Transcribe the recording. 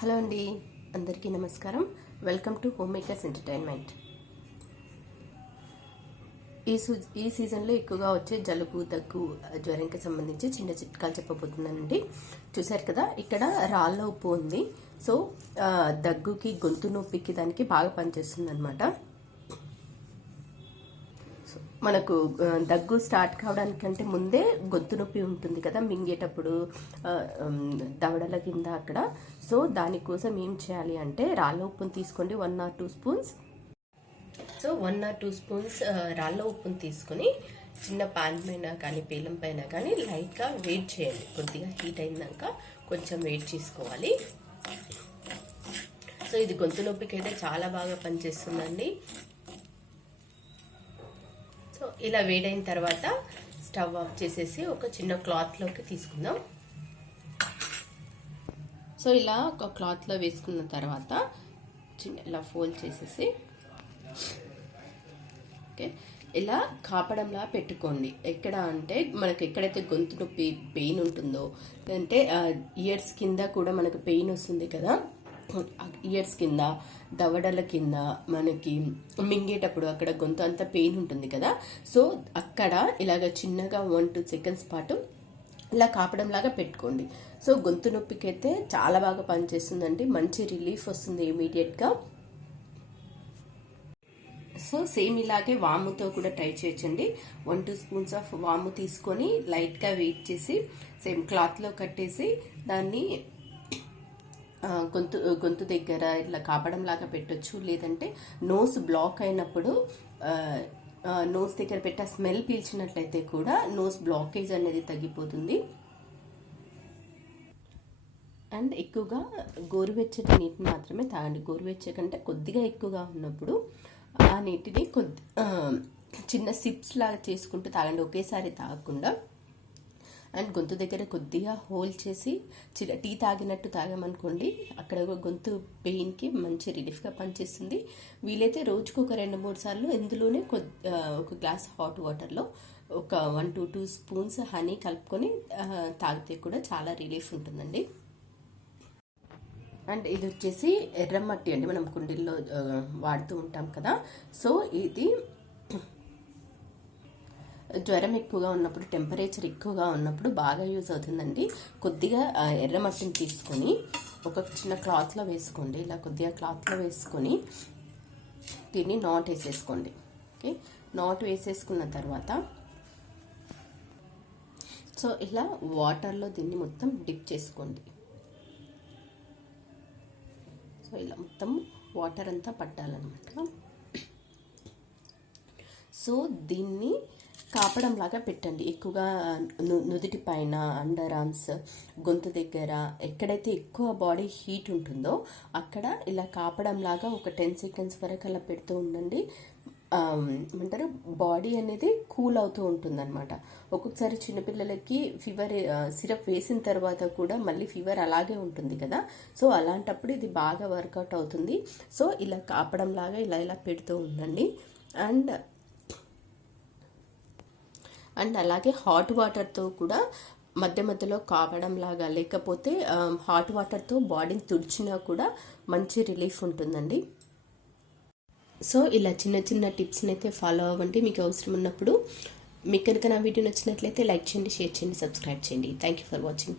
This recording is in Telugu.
హలో అండి అందరికీ నమస్కారం. Welcome to home makers entertainment ఈ సూ ఈ సీజన్లో ఎక్కువగా వచ్చే జలుబు దగ్గు జ్వరంకి సంబంధించి చిన్న చిట్కాలు చెప్పబోతున్నానండి. చూశారు కదా ఇక్కడ రాళ్ళ ఉప్పు ఉంది. సో దగ్గుకి గొంతు నొప్పికి దానికి బాగా పనిచేస్తుంది అనమాట మనకు దగ్గు స్టార్ట్ కావడానికంటే ముందే గొంతు నొప్పి ఉంటుంది కదా మింగేటప్పుడు దవడల కింద అక్కడ. సో దానికోసం ఏం చేయాలి అంటే రాళ్ళ ఉప్పును తీసుకోండి one or two spoons. So one or two spoons రాళ్ళ ఉప్పును తీసుకొని చిన్న పాన్ పైన కానీ పేలం పైన కానీ లైట్గా వెయిట్ చేయండి. కొద్దిగా హీట్ అయినాక కొంచెం వెయిట్ చేసుకోవాలి. సో ఇది గొంతు నొప్పికి అయితే చాలా బాగా పనిచేస్తుందండి. ఇలా వేడైన తర్వాత స్టవ్ ఆఫ్ చేసేసి ఒక చిన్న క్లాత్లోకి తీసుకుందాం. సో ఇలా ఒక క్లాత్లో వేసుకున్న తర్వాత చిన్న ఇలా ఫోల్డ్ చేసేసి ఓకే. ఇలా కాపడంలా పెట్టుకోండి. ఎక్కడ అంటే మనకు ఎక్కడైతే గొంతు నొప్పి పెయిన్ ఉంటుందో అంటే ఇయర్స్ కింద కూడా మనకు పెయిన్ వస్తుంది కదా. ఇయర్స్ కింద దవడల కింద మనకి మింగేటప్పుడు అక్కడ గొంతు అంతా పెయిన్ ఉంటుంది కదా. సో అక్కడ ఇలాగ చిన్నగా వన్ టూ సెకండ్స్ పాటు ఇలా కాపడం లాగా పెట్టుకోండి. సో గొంతు నొప్పికి అయితే చాలా బాగా పనిచేస్తుందండి. మంచి రిలీఫ్ వస్తుంది ఇమీడియట్గా సో సేమ్ ఇలాగే వాముతో కూడా ట్రై చేయొచ్చండి. వన్ టూ స్పూన్స్ ఆఫ్ వాము తీసుకొని లైట్గా వెయిట్ చేసి సేమ్ క్లాత్లో కట్టేసి దాన్ని గొంతు గొంతు దగ్గర ఇట్లా కాపడం లాగా పెట్టొచ్చు. లేదంటే నోస్ బ్లాక్ అయినప్పుడు నోస్ దగ్గర పెట్ట స్మెల్ పీల్చినట్లయితే కూడా నోస్ బ్లాకేజ్ అనేది తగ్గిపోతుంది. అండ్ ఎక్కువగా గోరువెచ్చటి నీటిని మాత్రమే తాగండి. గోరువెచ్చ కంటే కొద్దిగా ఎక్కువగా ఉన్నప్పుడు ఆ నీటిని కొద్ది చిన్న సిప్స్ లాగా చేసుకుంటూ తాగండి. ఒకేసారి తాగకుండా అండ్ గొంతు దగ్గర కొద్దిగా హోల్ చేసి చిన్న టీ తాగినట్టు తాగామనుకోండి అక్కడ ఒక గొంతు పెయిన్కి మంచి రిలీఫ్గా పనిచేస్తుంది. వీలైతే రోజుకు ఒక రెండు మూడు సార్లు ఇందులోనే కొద్ది ఒక గ్లాస్ హాట్ వాటర్లో ఒక one two two spoons honey కలుపుకొని తాగితే కూడా చాలా రిలీఫ్ ఉంటుందండి. అండ్ ఇది వచ్చేసి ఎర్రమట్టి అండి మనం కుండీల్లో వాడుతూ ఉంటాం కదా. సో ఇది జ్వరం ఎక్కువగా ఉన్నప్పుడు టెంపరేచర్ ఎక్కువగా ఉన్నప్పుడు బాగా యూజ్ అవుతుందండి. కొద్దిగా ఎర్ర ఎర్రమట్టిని తీసుకొని ఒక చిన్న క్లాత్లో వేసుకోండి. ఇలా కొద్దిగా క్లాత్లో వేసుకొని దీన్ని నాట్ వేసేసుకోండి. ఓకే? నాట్ వేసేసుకున్న తర్వాత సో ఇలా వాటర్లో దీన్ని మొత్తం డిప్ చేసుకోండి. సో ఇలా మొత్తం వాటర్ అంతా పట్టాలన్నమాట. సో దీన్ని కాపడం లాగా పెట్టండి. ఎక్కువగా ను- నుదుటి పైన అండర్ ఆర్మ్స్ గొంతు దగ్గర ఎక్కడైతే ఎక్కువ బాడీ హీట్ ఉంటుందో అక్కడ ఇలా కాపడం లాగా ఒక టెన్ సెకండ్స్ వరకు అలా పెడుతూ ఉండండి. ఏమంటారు? బాడీ అనేది కూల్ అవుతూ ఉంటుంది అనమాట ఒక్కొక్కసారి చిన్నపిల్లలకి ఫీవర్ సిరప్ వేసిన తర్వాత కూడా మళ్ళీ ఫీవర్ అలాగే ఉంటుంది కదా. సో అలాంటప్పుడు ఇది బాగా వర్కౌట్ అవుతుంది. సో ఇలా కాపడం లాగా ఇలా ఇలా పెడుతూ ఉండండి. అండ్ అండ్ అలాగే హాట్ వాటర్తో కూడా మధ్య మధ్యలో కావడం లాగా లేకపోతే హాట్ వాటర్తో బాడీని తుడిచినా కూడా మంచి రిలీఫ్ ఉంటుందండి. సో ఇలా చిన్న చిన్న టిప్స్ని అయితే ఫాలో అవ్వండి. మీకు అవసరం ఉన్నప్పుడు మీకు కనుక నా వీడియో నచ్చినట్లయితే లైక్ చేయండి షేర్ చేయండి సబ్స్క్రైబ్ చేయండి. Thank you for watching